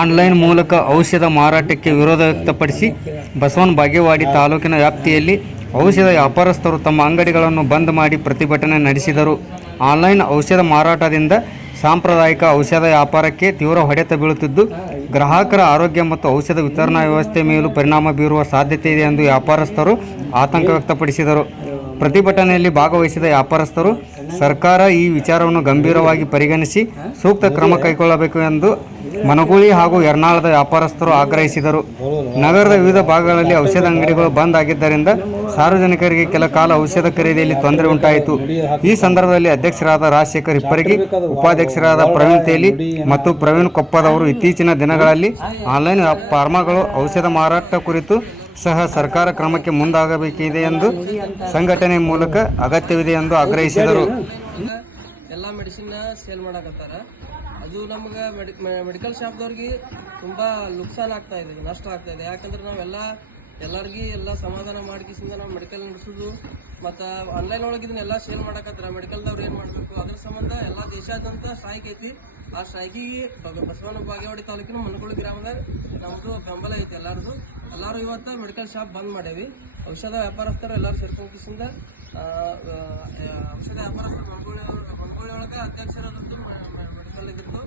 Online ಮೂಲಕ ಔಷಧ ಮಾರಾಟಕ್ಕೆ ವಿರೋಧ ವ್ಯಕ್ತಪಡಿಸಿ ಬಸವನ ಬಾಗೇವಾಡಿ ತಾಲೂಕಿನ ವ್ಯಾಪ್ತಿಯಲ್ಲಿ ಔಷಧ ವ್ಯಾಪಾರಸ್ಥರು ತಮ್ಮ ಅಂಗಡಿಗಳನ್ನು ಬಂದ್ ಮಾಡಿ ಪ್ರತಿಭಟನೆ ನಡೆಸಿದರು. ಆನ್ಲೈನ್ ಔಷಧ ಮಾರಾಟದಿಂದ ಸಾಂಪ್ರದಾಯಿಕ ಔಷಧ ವ್ಯಾಪಾರಕ್ಕೆ ತೀವ್ರ ಹೊಡೆತ ಬೀಳುತ್ತಿದ್ದು, ಗ್ರಾಹಕರ ಆರೋಗ್ಯ ಮತ್ತು ಔಷಧ ವಿತರಣಾ ವ್ಯವಸ್ಥೆ ಮೇಲೂ ಪರಿಣಾಮ ಬೀರುವ ಸಾಧ್ಯತೆ ಇದೆ ಎಂದು ವ್ಯಾಪಾರಸ್ಥರು ಆತಂಕ ವ್ಯಕ್ತಪಡಿಸಿದರು. ಪ್ರತಿಭಟನೆಯಲ್ಲಿ ಭಾಗವಹಿಸಿದ ವ್ಯಾಪಾರಸ್ಥರು ಸರ್ಕಾರ ಈ ವಿಚಾರವನ್ನು ಗಂಭೀರವಾಗಿ ಪರಿಗಣಿಸಿ ಸೂಕ್ತ ಕ್ರಮ ಕೈಗೊಳ್ಳಬೇಕು ಎಂದು ಮನಗೂಳಿ ಹಾಗೂ ಯರ್ನಾಳದ ವ್ಯಾಪಾರಸ್ಥರು ಆಗ್ರಹಿಸಿದರು. ನಗರದ ವಿವಿಧ ಭಾಗಗಳಲ್ಲಿ ಔಷಧ ಅಂಗಡಿಗಳು ಬಂದ್ ಆಗಿದ್ದರಿಂದ ಸಾರ್ವಜನಿಕರಿಗೆ ಕೆಲ ಕಾಲ ಔಷಧ ಖರೀದಿಯಲ್ಲಿ ತೊಂದರೆ ಉಂಟಾಯಿತು. ಈ ಸಂದರ್ಭದಲ್ಲಿ ಅಧ್ಯಕ್ಷರಾದ ರಾಜಶೇಖರ್ ಹಿಪ್ಪರಗಿ, ಉಪಾಧ್ಯಕ್ಷರಾದ ಪ್ರವೀಣ್ ತೇಲಿ ಮತ್ತು ಪ್ರವೀಣ್ ಕೊಪ್ಪದವರು ಇತ್ತೀಚಿನ ದಿನಗಳಲ್ಲಿ ಆನ್ಲೈನ್ ಫಾರ್ಮಾಗಳು ಔಷಧ ಮಾರಾಟ ಕುರಿತು ಸಹ ಸರ್ಕಾರ ಕ್ರಮಕ್ಕೆ ಮುಂದಾಗಬೇಕಿದೆ ಎಂದು ಸಂಘಟನೆ ಮೂಲಕ ಅಗತ್ಯವಿದೆ ಎಂದು ಆಗ್ರಹಿಸಿದರು. ಎಲ್ಲ ಮೆಡಿಸಿನ್ ಸೇಲ್ ಮಾಡಕತ್ತಾರ. ಅದು ನಮ್ಗೆ ಮೆಡಿಕಲ್ ಶಾಪ್ದವ್ರಿಗೆ ತುಂಬ ನುಕ್ಸಾನ್ ಆಗ್ತಾ ಇದೆ, ನಷ್ಟ ಆಗ್ತಾ ಇದೆ. ಯಾಕಂದ್ರೆ ಎಲ್ಲರಿಗೂ ಎಲ್ಲ ಸಮಾಧಾನ ಮಾಡ್ಕಿಸಿಂದ ನಾವು ಮೆಡಿಕಲ್ ನಡೆಸೋದು ಮತ್ತು ಆನ್ಲೈನ್ ಒಳಗೆ ಇದನ್ನೆಲ್ಲ ಸೇಲ್ ಮಾಡಕತ್ತಾರ. ಮೆಡಿಕಲ್ದವ್ರು ಏನು ಮಾಡಬೇಕು, ಅದ್ರ ಸಂಬಂಧ ಎಲ್ಲ ದೇಶಾದ್ಯಂತ ಸ್ಟ್ರೈಕ್ ಐತಿ. ಆ ಸ್ಟ್ರೈಕಿಗೆ ಬಸವನ ಬಾಗೇವಾಡಿ ತಾಲೂಕಿನ ಮನಗೂಳಿ ಗ್ರಾಮದಾಗ ನಮ್ಮದು ಬೆಂಬಲ ಐತಿ. ಎಲ್ಲರೂ ಇವತ್ತು ಮೆಡಿಕಲ್ ಶಾಪ್ ಬಂದ್ ಮಾಡೇವಿ. ಔಷಧ ವ್ಯಾಪಾರಸ್ಥರು ಎಲ್ಲರೂ ಸೇರ್ಕೊಂಡಿಸಿಂದ ಔಷಧ ವ್ಯಾಪಾರಸ್ಥರು ಮನಗೂಳಿ ಒಳಗೆ ಅಧ್ಯಕ್ಷರಾದದ್ದು ಮೆಡಿಕಲ್ ಇದ್ದಿದ್ದು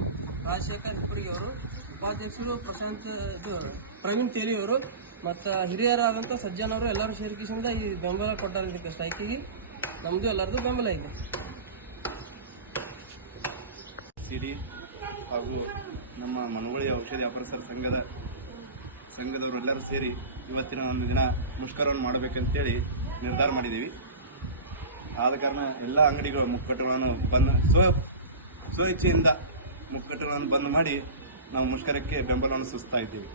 ರಾಜಶೇಖರ್ ಹಿಪ್ಪರಗಿ ಅವರು, ಉಪಾಧ್ಯಕ್ಷರು ಪ್ರವೀಣ್ ತೇಲಿ ಅವರು ಮತ್ತು ಹಿರಿಯರಾದಂಥ ಸಜ್ಜನ್ ಅವರು ಎಲ್ಲರೂ ಸೇರ್ಕಿಸಿಂದ ಈ ಬೆಂಬಲ ಕೊಟ್ಟಾರ. ಇದಕ್ಕೆ ಸ್ಟ್ರೈಕಿಗೆ ನಮ್ಮದು ಎಲ್ಲರದು ಬೆಂಬಲ ಇದೆ. ಸಿಡಿ ಹಾಗೂ ನಮ್ಮ ಮನಗೂಳಿ ಔಷಧ ವ್ಯಾಪಾರಸ್ಥರ ಸಂಘದವರು ಎಲ್ಲರೂ ಸೇರಿ ಇವತ್ತಿನ ಒಂದು ದಿನ ಮುಷ್ಕರವನ್ನು ಮಾಡಬೇಕಂತೇಳಿ ನಿರ್ಧಾರ ಮಾಡಿದ್ದೀವಿ. ಆದ ಕಾರಣ ಎಲ್ಲ ಅಂಗಡಿಗಳು ಮುಕ್ಕಟ್ಟುಗಳನ್ನು ಸ್ವ ಇಚ್ಛೆಯಿಂದ ಮುಕ್ಕಟ್ಟುಗಳನ್ನು ಬಂದ್ ಮಾಡಿ ನಾವು ಮುಷ್ಕರಕ್ಕೆ ಬೆಂಬಲವನ್ನು ಸೂಚಿಸ್ತಾ ಇದ್ದೀವಿ.